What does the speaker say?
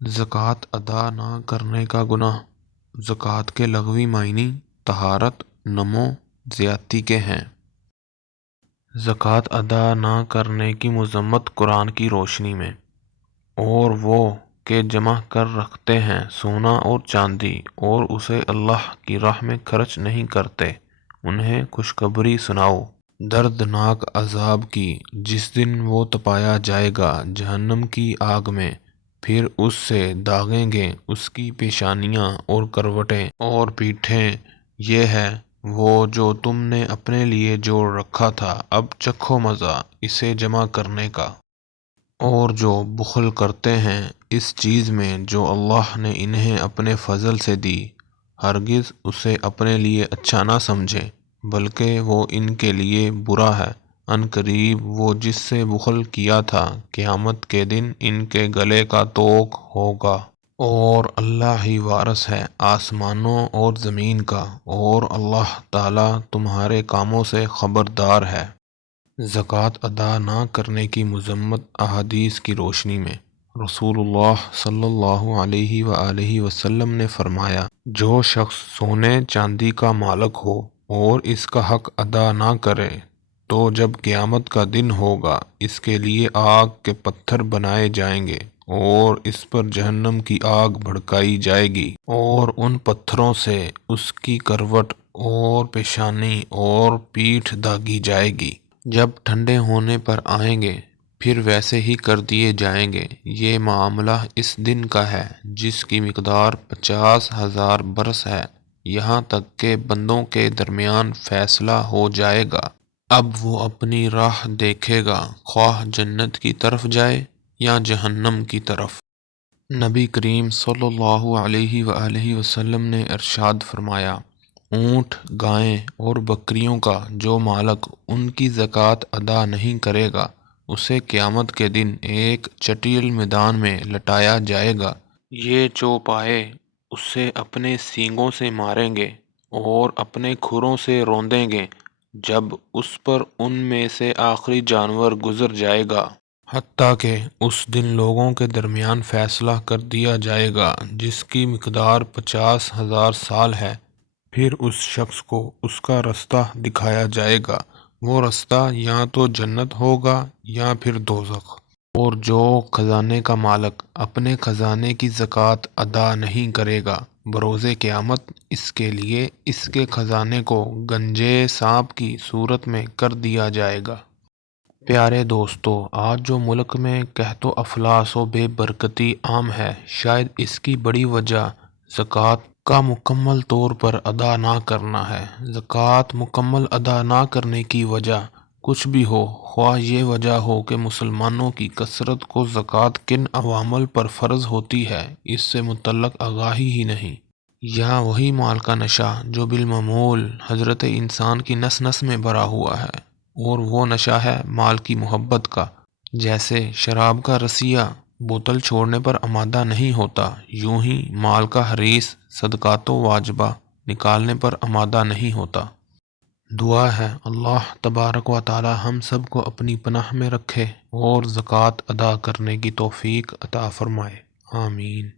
زکوٰۃ ادا نہ کرنے کا گناہ۔ زکوٰۃ کے لغوی معنی طہارت، نمو، زیادتی کے ہیں۔ زکوٰۃ ادا نہ کرنے کی مذمت قرآن کی روشنی میں۔ اور وہ کہ جمع کر رکھتے ہیں سونا اور چاندی اور اسے اللہ کی راہ میں خرچ نہیں کرتے، انہیں خوشخبری سناؤ دردناک عذاب کی، جس دن وہ تپایا جائے گا جہنم کی آگ میں، پھر اس سے داغیں گے اس کی پیشانیاں اور کروٹیں اور پیٹھیں، یہ ہے وہ جو تم نے اپنے لیے جوڑ رکھا تھا، اب چکھو مزہ اسے جمع کرنے کا۔ اور جو بخل کرتے ہیں اس چیز میں جو اللہ نے انہیں اپنے فضل سے دی، ہرگز اسے اپنے لیے اچھا نہ سمجھیں، بلکہ وہ ان کے لیے برا ہے۔ عنقریب وہ جس سے بخل کیا تھا قیامت کے دن ان کے گلے کا طوق ہوگا۔ اور اللہ ہی وارث ہے آسمانوں اور زمین کا، اور اللہ تعالیٰ تمہارے کاموں سے خبردار ہے۔ زکوٰۃ ادا نہ کرنے کی مذمت احادیث کی روشنی میں۔ رسول اللہ صلی اللہ علیہ وآلہ وسلم نے فرمایا، جو شخص سونے چاندی کا مالک ہو اور اس کا حق ادا نہ کرے تو جب قیامت کا دن ہوگا اس کے لیے آگ کے پتھر بنائے جائیں گے اور اس پر جہنم کی آگ بھڑکائی جائے گی، اور ان پتھروں سے اس کی کروٹ اور پیشانی اور پیٹھ داغی جائے گی۔ جب ٹھنڈے ہونے پر آئیں گے پھر ویسے ہی کر دیے جائیں گے۔ یہ معاملہ اس دن کا ہے جس کی مقدار 50,000 برس ہے، یہاں تک کہ بندوں کے درمیان فیصلہ ہو جائے گا۔ اب وہ اپنی راہ دیکھے گا، خواہ جنت کی طرف جائے یا جہنم کی طرف۔ نبی کریم صلی اللہ علیہ وآلہ وسلم نے ارشاد فرمایا، اونٹ، گائیں اور بکریوں کا جو مالک ان کی زکوٰۃ ادا نہیں کرے گا اسے قیامت کے دن ایک چٹیل میدان میں لٹایا جائے گا، یہ چوپائے اسے اپنے سینگوں سے ماریں گے اور اپنے کھروں سے روندیں گے جب اس پر ان میں سے آخری جانور گزر جائے گا، حتیٰ کہ اس دن لوگوں کے درمیان فیصلہ کر دیا جائے گا جس کی مقدار 50,000 سال ہے۔ پھر اس شخص کو اس کا رستہ دکھایا جائے گا، وہ رستہ یا تو جنت ہوگا یا پھر دوزخ۔ اور جو خزانے کا مالک اپنے خزانے کی زکوٰۃ ادا نہیں کرے گا بروز قیامت اس کے لیے اس کے خزانے کو گنجے سانپ کی صورت میں کر دیا جائے گا۔ پیارے دوستو، آج جو ملک میں قحط و افلاس و بے برکتی عام ہے، شاید اس کی بڑی وجہ زکوٰۃ کا مکمل طور پر ادا نہ کرنا ہے۔ زکوٰۃ مکمل ادا نہ کرنے کی وجہ کچھ بھی ہو، خواہ یہ وجہ ہو کہ مسلمانوں کی کثرت کو زکوٰۃ کن عوامل پر فرض ہوتی ہے اس سے متعلق آگاہی ہی نہیں، یا وہی مال کا نشہ جو بالمعمول حضرت انسان کی نس نس میں بھرا ہوا ہے، اور وہ نشہ ہے مال کی محبت کا۔ جیسے شراب کا رسیہ بوتل چھوڑنے پر آمادہ نہیں ہوتا، یوں ہی مال کا حریص صدقات و واجبہ نکالنے پر آمادہ نہیں ہوتا۔ دعا ہے اللہ تبارک و تعالی ہم سب کو اپنی پناہ میں رکھے اور زکوٰۃ ادا کرنے کی توفیق عطا فرمائے، آمین۔